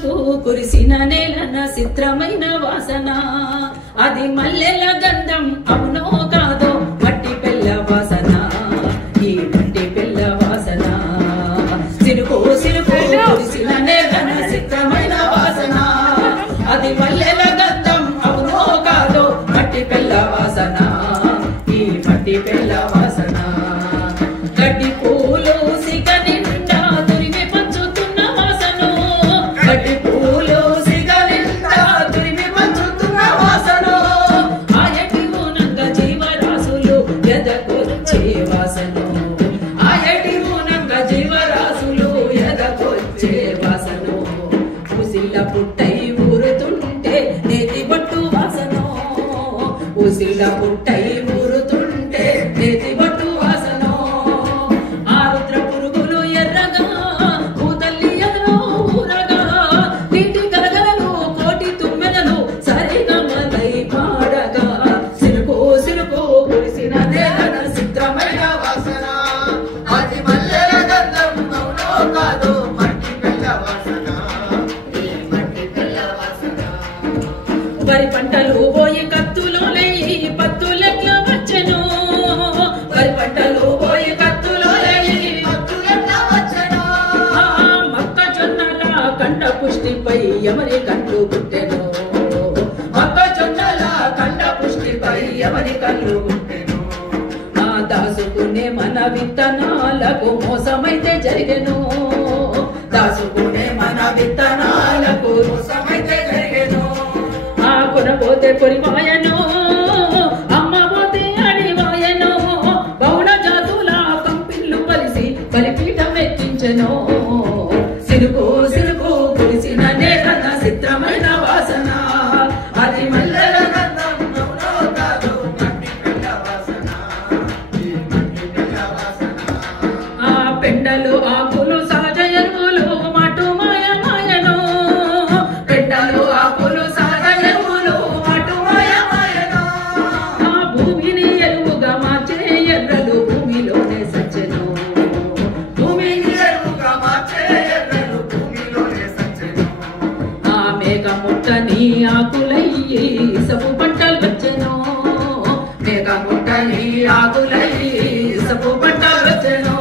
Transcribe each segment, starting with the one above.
సిరుకు కురిసిన నేలన చిత్రమైన వాసన అది మల్లెల గంధం అవునో కాదో మట్టి పిల్ల వాసన ఈ మట్టి పిల్ల వాసన సిరుకు సిరుకు కురిసిన నేలన చిత్రమైన వాసన అది మల్లెల గంధం అవునో కాదో మట్టి పిల్ల వాసన ఈ మట్టి పిల్ల వాసన గడ్డి పూలు సిగ నిండా తురిమి పంచుతున్న వాసన గడ్డి పూలు సిగ నిండా తురిమి పంచుతున్న వాసన ఆయటి ఊనంగా జీవరాశులు ఎదకొచ్చే వాసన ఆయటి ఊనంగా జీవరాశులు ఎదకొచ్చే వాసన ఉసిల పుట్టై ఊరుతుంటే నేతి బొట్టు వాసన ఉసిల పుట్టై ఊరుతుంటే నేతి బొట్టు వాసన ఆరుద్ర పురుగులు ఎర్రగా పూతల్లి ఎదలో ఊరగా నీటి గలగలలు కోటి తుమ్మెదలు సరిగమలై పాడగా సిరుకు సిరుకు కురిసిన నేలన చిత్రమైన వాసన అది మల్లెల గంధం అవునో కాదో మట్టి పిల్ల వాసన ఈ మట్టి పిల్ల వాసన వరి పంటలు పోయి కత్తులో లేయి పత్తులెట్ల వచ్చెను వరి పంటలు పోయి కత్తులో లేయి పత్తులెట్ల వచ్చెను మొక్కజొన్నల కండ పుష్టిపై ఎవరి కళ్ళు పుట్టెను మొక్కజొన్నల కండ పుష్టిపై ఎవరి కళ్ళు పుట్టెను దాసుకునే మన విత్తనాలకు మోసమైతే జరిగెను దాసుకునే మన విత్తనాలకు మోసమైతే జరిగెను కొనబోతే కొరివాయను అమ్మ పోతే అడివాయను బహుళ జాతుల కంపిళ్ళు కలిసి బలిపీఠం ఎక్కించెను సిరుకు సిరుకు కురిసిన నేలన చిత్రమైన వాసన అది మల్లెల గంధం అవునో కాదో మట్టి పిల్ల వాసన ఈ మట్టి పిల్ల వాసన పెండలు ఆకులు సహజ ఎరువులు మాటు మాయ మాయను పెండలు ఆకులు సహజ ఎరువులు మాటు మాయ మాయను భూమిని ఎరువుగా మార్చే ఎర్రలు భూమిలోనే సచ్చెను భూమిని ఎరువుగా మార్చే ఎర్రలు భూమిలోనే సచ్చెను మేఘముట్టని ఆకులయ్యి సపు పంటలు వచ్చెను మేఘముట్టని ఆకులయ్యి సపు పంటలు వచ్చెను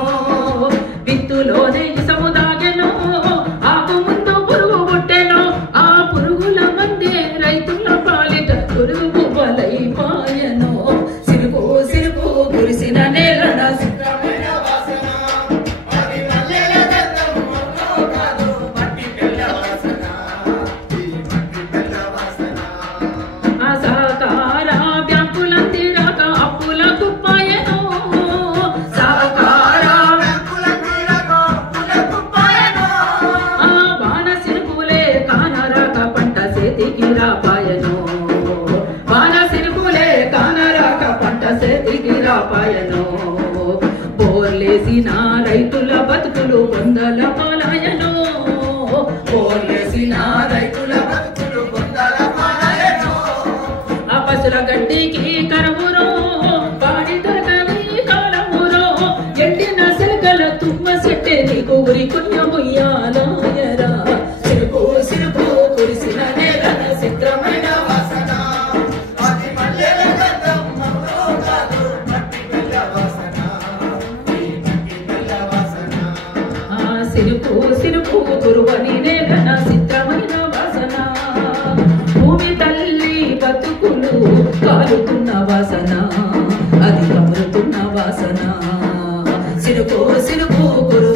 విత్తులోనే ఇసము దాగెను ఆకు ముందు పురుగు పుట్టెను ఆ పురుగుల మందే రైతుల పాలిట పురుగు బలైపాయెను సిరుకు సిరుకు కురిసిన నేలన చిత్రమైన వాసన అది మల్లెల గంధం అవునో కాదో మట్టి పిల్ల వాసన ఈ మట్టి పిల్ల వాసన సహకార బ్యాంకులందిరాక అప్పుల కుప్పాయెను సహకార బ్యాంకుల తీరగా అప్పుల కుప్పాయెను వాన సిరుకులే కానరాక పంట చేతికి రాపాయెను వాన సిరుకులే కానరాక పంట చేతికి రాపాయెను బోర్లేసిన రైతుల బతుకులు వందల పాలాయెను బోర్లేసిన రైతుల బతుకులు బొందల పాలాయెను పశుల గడ్డికి కరువురో పాడి దొరకని కాలమురో ఎండిన సెలకల తుమ్మ సెట్టే నీకు ఉరి పుణ్యముయ్యాలయరా సిరుకు సిరుకు కురిసిన నేలన చిత్రమైన వాసన అది మల్లెల గంధం అవునో కాదో మట్టి పిల్ల వాసన ఈ మట్టి పిల్ల వాసన సిరుకు సిరుకు కురువని నేలన చిత్రమైన వాసన భూమి తల్లి బతుకులు కాలుతున్న వాసన అది కమరుతున్న వాసన సిరుకు సిరుకు కురు